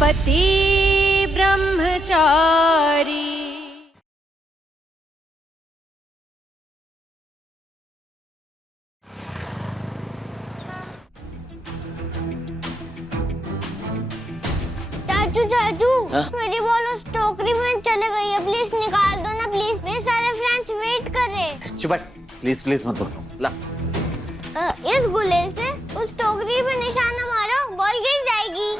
पति ब्रह्मचारी। चाचू चाचू, मेरी बॉल उस टोकरी में चले गई है, प्लीज निकाल दो ना प्लीज। मेरे सारे फ्रेंड्स वेट कर रहे हैं। चुप बैठ, प्लीज प्लीज मत बोलो। ला इस गुलेल से उस टोकरी पे निशाना मारो, बॉल गिर जाएगी।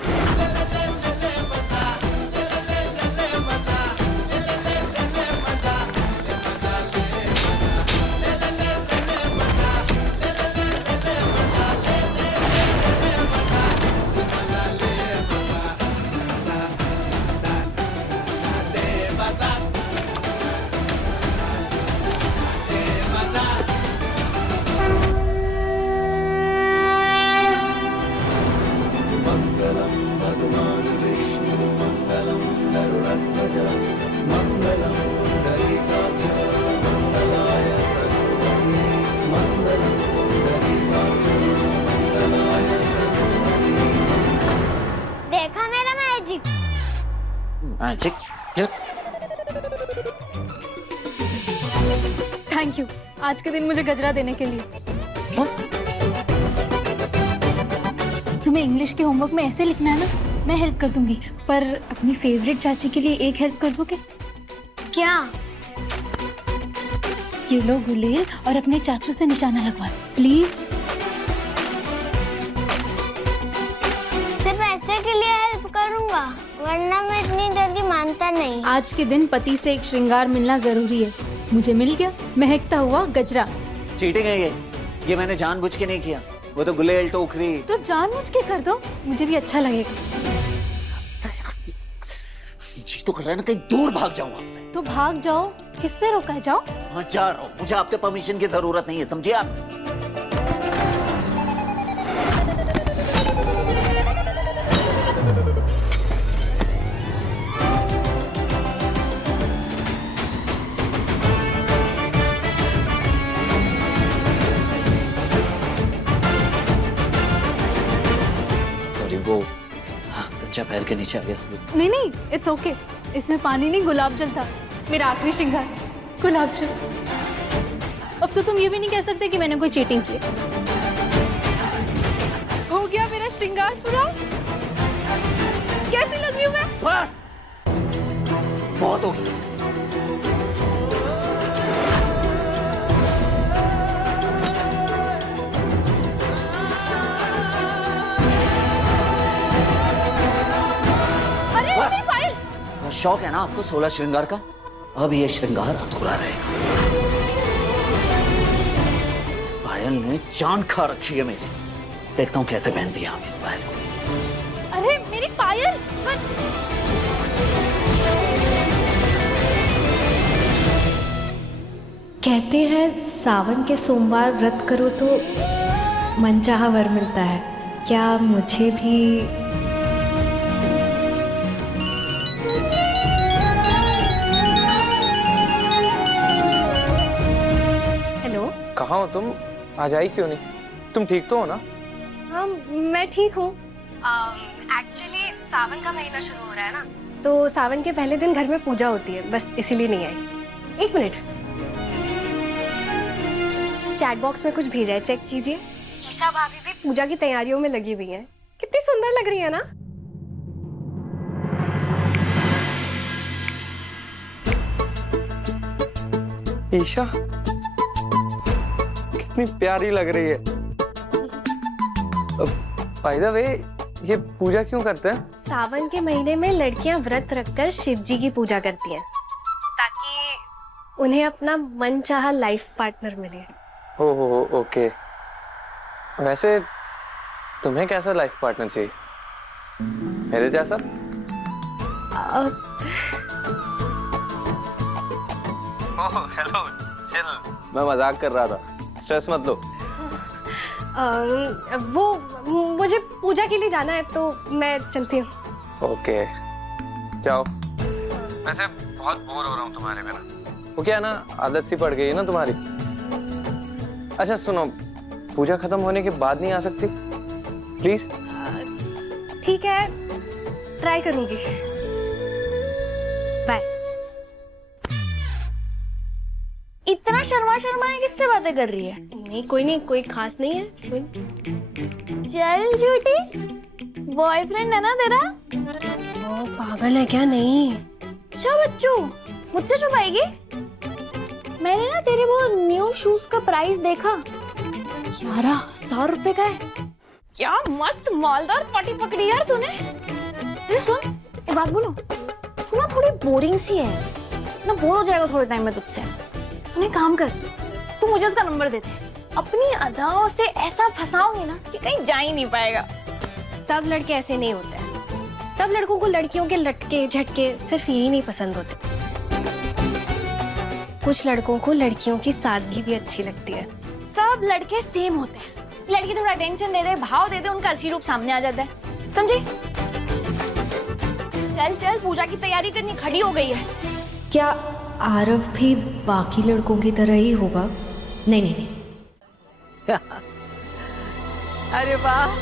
देखा मेरा मैजिक? मैजिक? थैंक यू आज के दिन मुझे गजरा देने के लिए। क्या? तुम्हें इंग्लिश के होमवर्क में ऐसे लिखना है ना, मैं हेल्प कर दूंगी, पर अपनी फेवरेट चाची के लिए एक हेल्प कर दोगे? क्या? ये लो गुलेल और अपने चाचू से निशाना लगवा दो प्लीज। सिर्फ ऐसे के लिए हेल्प करूंगा, वरना मैं इतनी जल्दी मानता नहीं। आज के दिन पति से एक श्रृंगार मिलना जरूरी है। मुझे मिल गया महकता हुआ गजरा। चीटिंग है ये मैंने जानबूझ के नहीं किया। वो तो गुलेल टोकरी। तो जानबूझ के कर दो, मुझे भी अच्छा लगेगा। जी तो कर रहा है ना, कहीं दूर भाग जाऊं आपसे। तो भाग जाओ, किसने रोका है? जाओ। हाँ जा रहा हूँ, मुझे आपके परमिशन की जरूरत नहीं है, समझिए आप। वो कच्चा पैर के नीचे आ गया। नहीं नहीं इट्स ओके, इसमें पानी नहीं गुलाब जल था, मेरा आखिरी श्रृंगार गुलाब जल। अब तो तुम ये भी नहीं कह सकते कि मैंने कोई चीटिंग की। हो गया मेरा श्रृंगार पूरा। कैसी लग रही हूँ मैं? बस बहुत हो गया। शौक है ना आपको 16 श्रृंगार का, अब ये श्रृंगार अधूरा रहेगा। इस पायल ने जान खा रखी है मेरी। देखता हूँ कैसे पहनती हैं आप इस पायल को। अरे मेरी पायल कहते हैं सावन के सोमवार व्रत करो तो मनचाहा वर मिलता है। क्या मुझे भी कहाँ हो तुम? आज आई क्यों नहीं? तुम ठीक तो हो ना? हाँ मैं ठीक हूँ। एक्चुअली सावन का महीना शुरू हो रहा है ना, तो सावन के पहले दिन घर में पूजा होती है, बस इसीलिए नहीं आई। एक मिनट, चैट बॉक्स में कुछ भेजा है, चेक कीजिए। ईशा भाभी भी पूजा की तैयारियों में लगी हुई हैं। कितनी सुंदर लग रही है ना? ईशा कितनी प्यारी लग रही है। बाय द वे, ये पूजा क्यों करते हैं? सावन के महीने में लड़कियां व्रत रखकर शिव जी की पूजा करती हैं, ताकि उन्हें अपना मनचाहा लाइफ पार्टनर मिले। Oh okay. वैसे तुम्हें कैसा लाइफ पार्टनर चाहिए? मेरे जैसा? Oh hello, chill. मैं मजाक कर रहा था, स्ट्रेस मत लो। वो मुझे पूजा के लिए जाना है तो मैं चलती हूँ। ओके जाओ। वैसे बहुत बोर हो रहा हूँ तुम्हारे बिना। वो क्या ना, आदत सी पड़ गई है ना तुम्हारी। अच्छा सुनो, पूजा खत्म होने के बाद नहीं आ सकती प्लीज? ठीक है, ट्राई करूंगी। बाय। इतना शर्मा है, किससे बातें कर रही है? नहीं, कोई खास नहीं है। कोई चल झूठी, बॉयफ्रेंड है ना तेरा? ओ, पागल है क्या? नहीं। अच्छा बच्चू, मुझसे छुपाएगी? मैंने ना तेरे वो न्यू शूज का प्राइस देखा, 11,000 रुपए का है। क्या मस्त मालदार पार्टी पकड़ी यार तूने। अरे सुन, एक बात बोलो, तू ना थोड़ी बोरिंग सी है ना, बोर हो जाएगा थोड़े टाइम में तुझसे। तू एक काम कर, तू मुझे उसका नंबर दे दे, अपनी अदाओं से ऐसा फंसाऊंगी ना कि कहीं जा ही नहीं पाएगा। सब लड़के ऐसे नहीं होते हैं। सब लड़कों को लड़कियों के लटके झटके सिर्फ यही नहीं पसंद होते। कुछ लड़कों को लड़कियों की सादगी भी अच्छी लगती है। सब लड़के सेम होते हैं। लड़की थोड़ा टेंशन दे दे, भाव दे दे, उनका असली रूप सामने आ जाता है, समझे? चल चल, पूजा की तैयारी करनी खड़ी हो गई है। क्या आरव भी बाकी लड़कों की तरह ही होगा? नहीं नहीं नहीं। अरे वाह,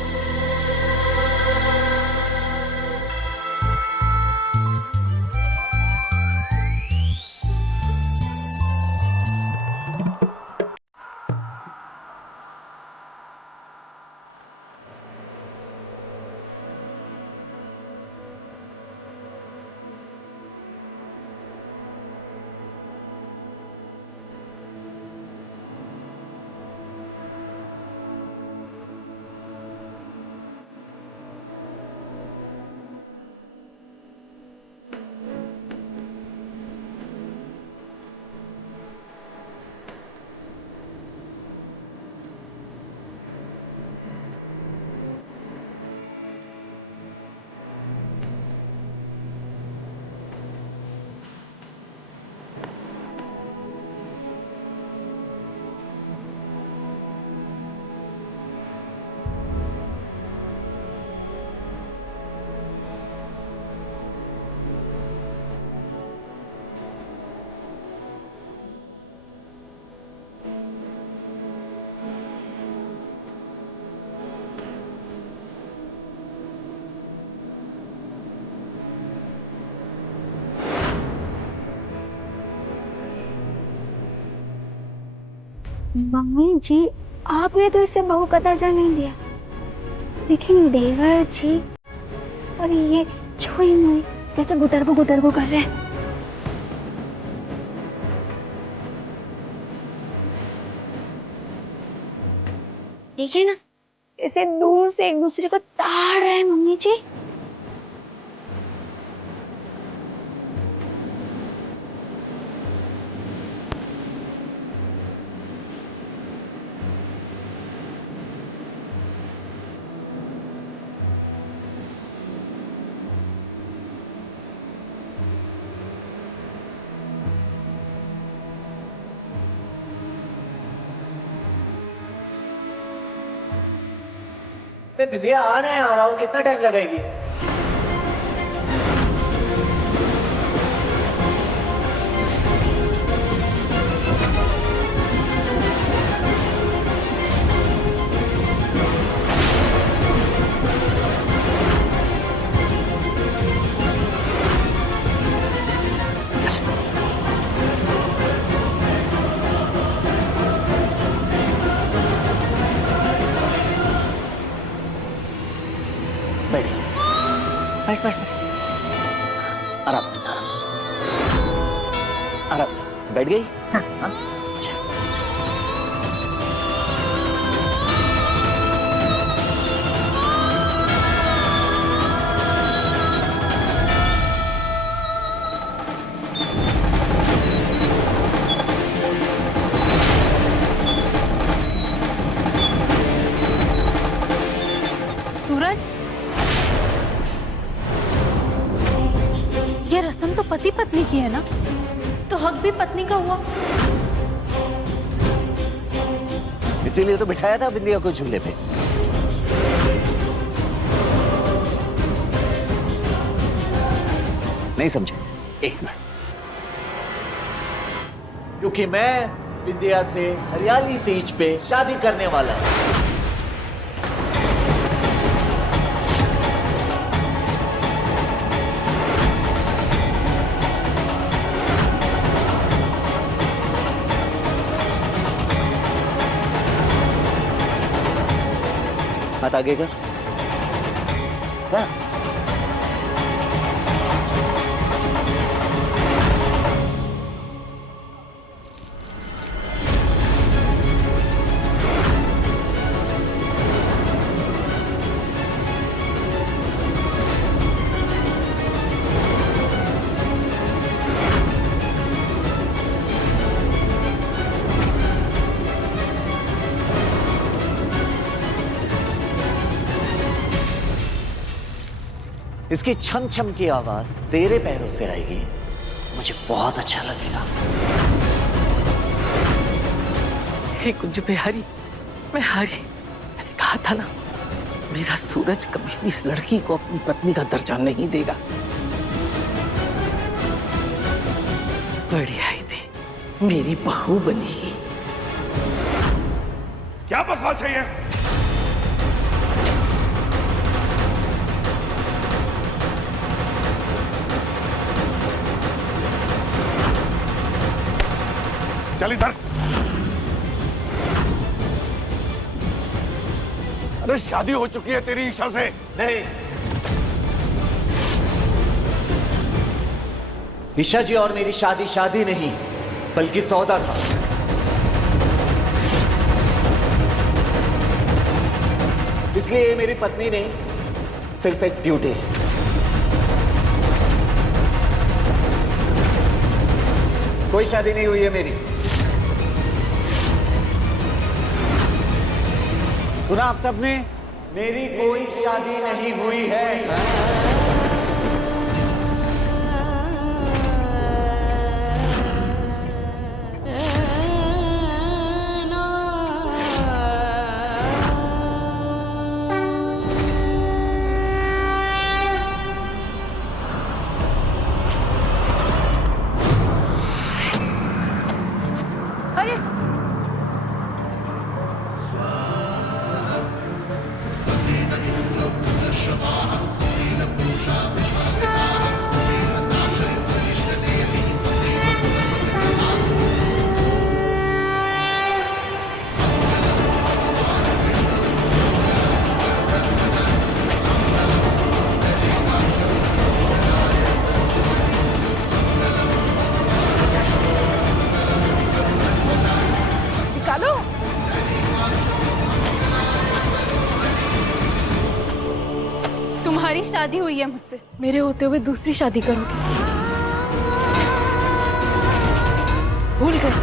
मम्मी जी, आपने तो इसे बहू का दर्जा नहीं दिया, लेकिन देवर जी और ये छुई मुई कैसे गुटर को कर रहे हैं। देखिए ना, इसे दूर से एक दूसरे को ताड़ रहे हैं मम्मी जी। विद्या आ रहा हूँ, कितना टाइम लगेगी? बैठ आराम से बैठ गई। हाँ। अच्छा। सूरज, ये रस्म तो पति पत्नी की है ना, तो हक भी पत्नी का हुआ। इसीलिए तो बिठाया था बिंदिया को झूले पे। नहीं समझे? एक मिनट। क्योंकि मैं बिंदिया से हरियाली तीज पे शादी करने वाला हूं। हाथ आगे कर। कर। इसकी छम छम की आवाज तेरे पैरों से आएगी, मुझे बहुत अच्छा लगेगा। हे कुंज बिहारी, मैं हारी। मैंने कहा था ना, मेरा सूरज कभी भी इस लड़की को अपनी पत्नी का दर्जा नहीं देगा। बड़ी आई थी, मेरी बहू बनेगी। क्या बकवास है ये? चल इधर। अरे शादी हो चुकी है तेरी ईशा से। नहीं, ईशा जी और मेरी शादी शादी नहीं बल्कि सौदा था। इसलिए मेरी पत्नी ने सिर्फ एक ड्यूटी, कोई शादी नहीं हुई है मेरी। सुना आप सबने, मेरी कोई शादी नहीं हुई है। निकालो। तुम्हारी शादी हुई है मुझसे, मेरे होते हुए दूसरी शादी करोगे। भूल गए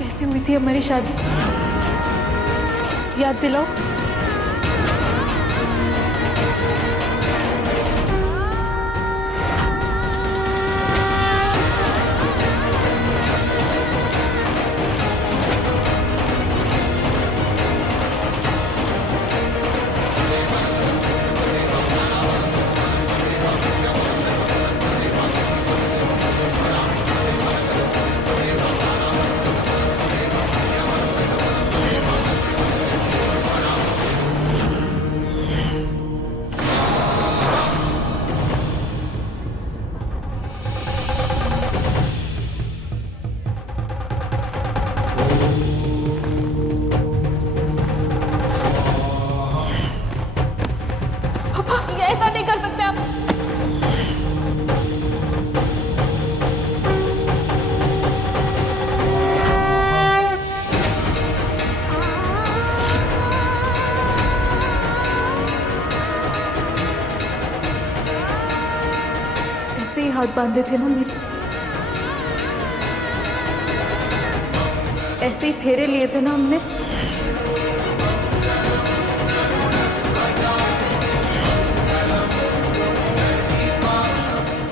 कैसी हुई थी हमारी शादी? याद दिलाओ। ऐसा नहीं कर सकते आप। ऐसे ही हाथ बांधे थे ना मेरे, ऐसे ही फेरे लिए थे ना हमने।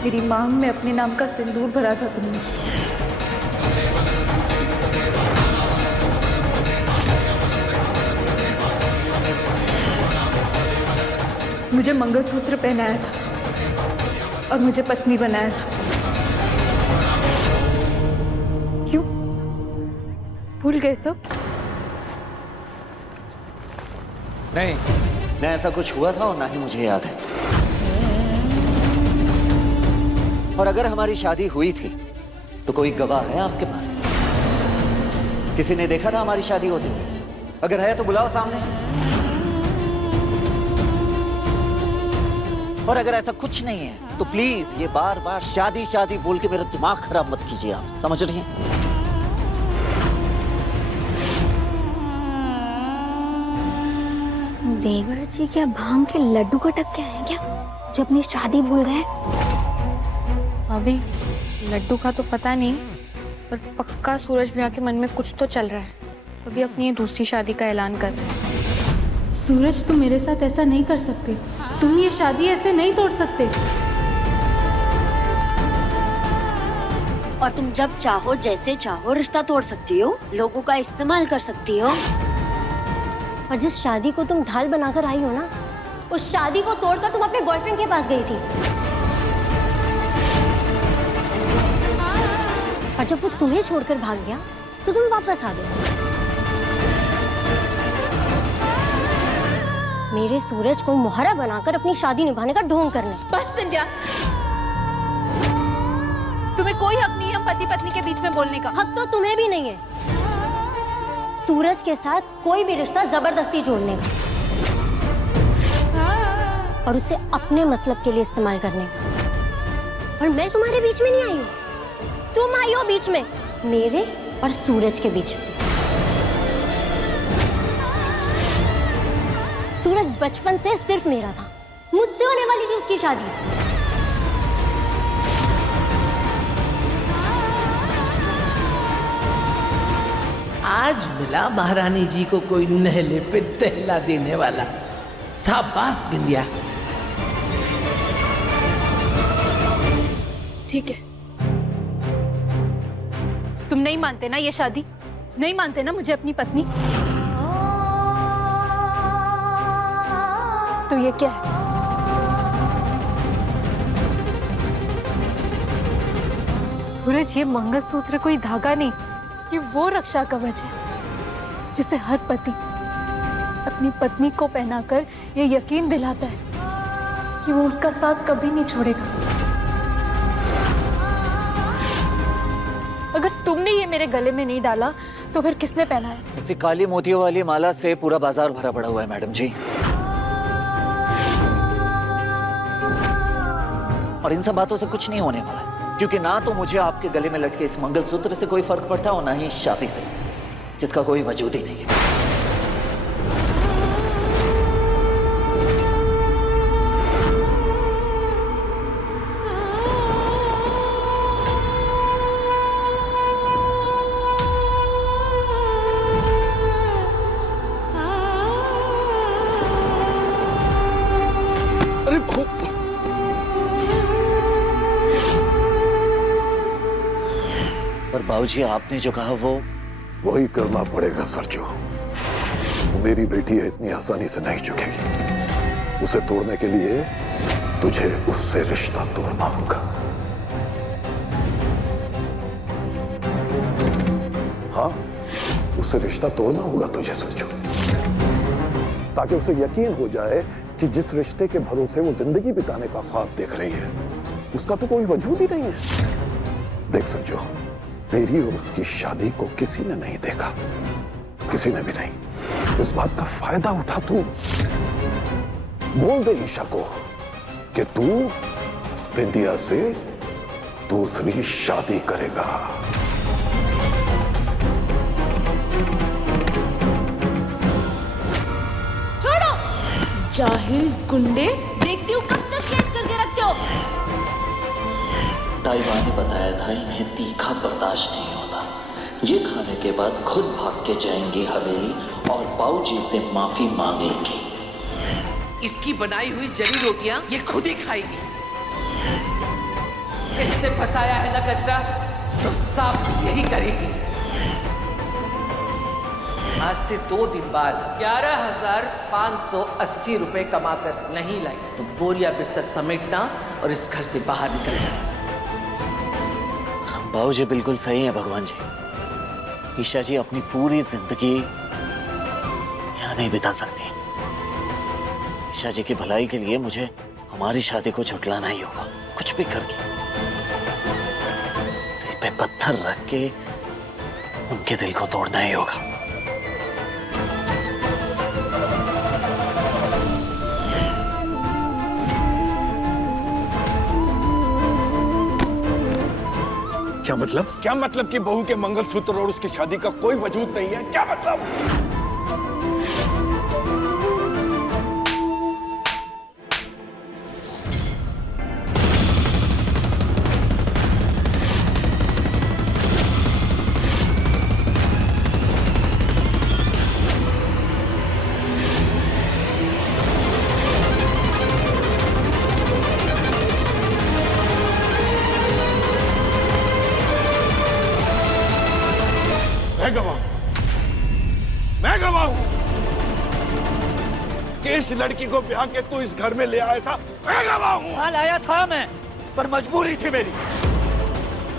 मेरी मांग में अपने नाम का सिंदूर भरा था तुमने। मुझे मंगलसूत्र पहनाया था और मुझे पत्नी बनाया था। क्यों भूल गए सब? नहीं, न ऐसा कुछ हुआ था और ना ही मुझे याद है। और अगर हमारी शादी हुई थी तो कोई गवाह है आपके पास? किसी ने देखा था हमारी शादी होती हुई? अगर है तो बुलाओ सामने। और अगर ऐसा कुछ नहीं है तो प्लीज ये बार बार शादी शादी बोल के मेरा दिमाग खराब मत कीजिए। आप समझ रही हैं? देवर जी क्या भांग के लड्डू खटक के आए क्या, जो अपनी शादी भूल गए? अभी लड्डू का तो पता नहीं, पर पक्का सूरज भैया के मन में कुछ तो चल रहा है, अभी अपनी ये दूसरी शादी का ऐलान कर रहे हैं। सूरज, तुम मेरे साथ ऐसा नहीं कर सकते। तुम ये शादी ऐसे नहीं तोड़ सकते। और तुम जब चाहो जैसे चाहो रिश्ता तोड़ सकती हो, लोगों का इस्तेमाल कर सकती हो। और जिस शादी को तुम ढाल बनाकर आई हो ना, उस शादी को तोड़कर तुम अपने बॉयफ्रेंड के पास गई थी। और जब वो तुम्हें छोड़कर भाग गया तो तुम वापस आ गए। मेरे सूरज को मोहरा बनाकर अपनी शादी निभाने का ढोंग करना। बस विंध्या, तुम्हें कोई हक नहीं है हम पति पत्नी के बीच में बोलने का। हक तो तुम्हें भी नहीं है सूरज के साथ कोई भी रिश्ता जबरदस्ती जोड़ने का और उसे अपने मतलब के लिए इस्तेमाल करने का। और मैं तुम्हारे बीच में नहीं आई हूँ, तुम आई हो बीच में, मेरे और सूरज के बीच में। सूरज बचपन से सिर्फ मेरा था, मुझसे होने वाली थी उसकी शादी। आज मिला महारानी जी को कोई नहले पे दहला देने वाला। शाबाश बिंदिया। ठीक है, तुम नहीं मानते ना ये शादी, नहीं मानते ना मुझे अपनी पत्नी, तो ये क्या है? सूरज, ये मंगलसूत्र कोई धागा नहीं, ये वो रक्षा कवच है जिसे हर पति अपनी पत्नी को पहनाकर ये यकीन दिलाता है कि वो उसका साथ कभी नहीं छोड़ेगा। अगर तुमने ये मेरे गले में नहीं डाला तो फिर किसने पहना है? इसी काली मोतियों वाली माला से पूरा बाजार भरा पड़ा हुआ है मैडम जी। और इन सब बातों से कुछ नहीं होने वाला है, क्योंकि ना तो मुझे आपके गले में लटके इस मंगलसूत्र से कोई फर्क पड़ता और ना ही इस शादी से, जिसका कोई वजूद ही नहीं है। पर बाबूजी, आपने जो कहा वो वही करना पड़ेगा सरजू। मेरी बेटी है, इतनी आसानी से नहीं झुकेगी। उसे तोड़ने के लिए तुझे उससे रिश्ता तोड़ना होगा। हाँ, उससे रिश्ता तोड़ना होगा तुझे सरजू, ताकि उसे यकीन हो जाए कि जिस रिश्ते के भरोसे वो जिंदगी बिताने का ख्वाब देख रही है, उसका तो कोई वजूद ही नहीं है। देख सरजू, तेरी और उसकी शादी को किसी ने नहीं देखा, किसी ने भी नहीं। इस बात का फायदा उठा तू। बोल दे ईशा को कि तू बिंदिया से दूसरी शादी करेगा। छोड़ो जाहिल गुंडे, देखती हूँ कब तक कैद करके रखते हो। ताइबा ने बताया था इन्हें तीखा बर्दाश्त नहीं होता। ये खाने के बाद खुद भाग के जाएंगी हवेली और बाऊजी से माफी मांगेंगी। इसकी बनाई हुई जली रोटियां ये खुद ही खाएगी। इसने फंसाया है ना कचरा, तो साफ यही करेगी। आज से 2 दिन बाद 11,580 रुपए कमाकर नहीं लाई तो बोरिया बिस्तर समेटना और इस घर से बाहर निकल जाना। बाबूजी बिल्कुल सही है भगवान जी। ईशा जी अपनी पूरी जिंदगी यहाँ नहीं बिता सकती। ईशा जी की भलाई के लिए मुझे हमारी शादी को झुटलाना ही होगा, कुछ भी करके। दिल पे पत्थर रख के उनके दिल को तोड़ना ही होगा। क्या मतलब? क्या मतलब कि बहू के मंगलसूत्र और उसकी शादी का कोई वजूद नहीं है? क्या मतलब? मैं गवाह हूं कि इस लड़की को ब्याह के तू इस घर में ले आया था। मैं गवाह हूं। हाँ लाया था मैं, पर मजबूरी थी मेरी,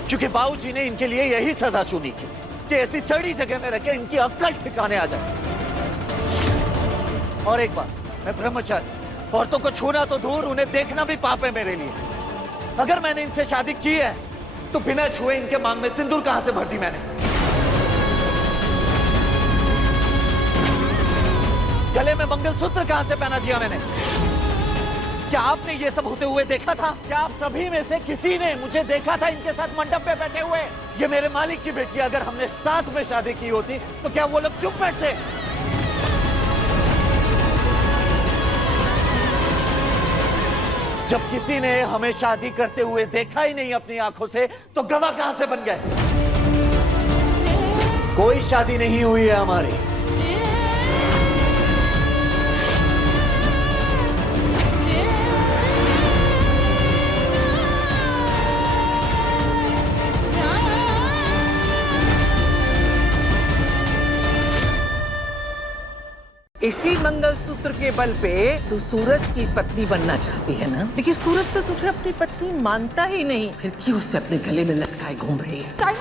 क्योंकि बाबूजी ने इनके लिए यही सजा चुनी थी कि ऐसी सड़ी जगह में रखे इनकी अक्ल ठिकाने आ जाए। और एक बात, मैं ब्रह्मचारी, औरतों को छूना तो दूर, उन्हें देखना भी पाप है मेरे लिए। अगर मैंने इनसे शादी की है तो बिना छुए इनके मांग में सिंदूर कहां से भर दी मैंने? गले में मंगलसूत्र कहां से पहना दिया मैंने? क्या आपने ये सब होते हुए देखा था? क्या आप सभी में से किसी ने मुझे देखा था इनके साथ मंडप पे बैठे हुए? ये मेरे मालिक की बेटी, अगर हमने साथ में शादी की होती तो क्या वो लोग चुप बैठते? जब किसी ने हमें शादी करते हुए देखा ही नहीं अपनी आंखों से, तो गवाह कहां से बन गए? कोई शादी नहीं हुई है हमारी। इसी मंगलसूत्र के बल पे तू सूरज की पत्नी बनना चाहती है ना? लेकिन सूरज तो तुझे अपनी पत्नी मानता ही नहीं, फिर क्यों उसे अपने गले में लटकाए घूम रही है? टाइम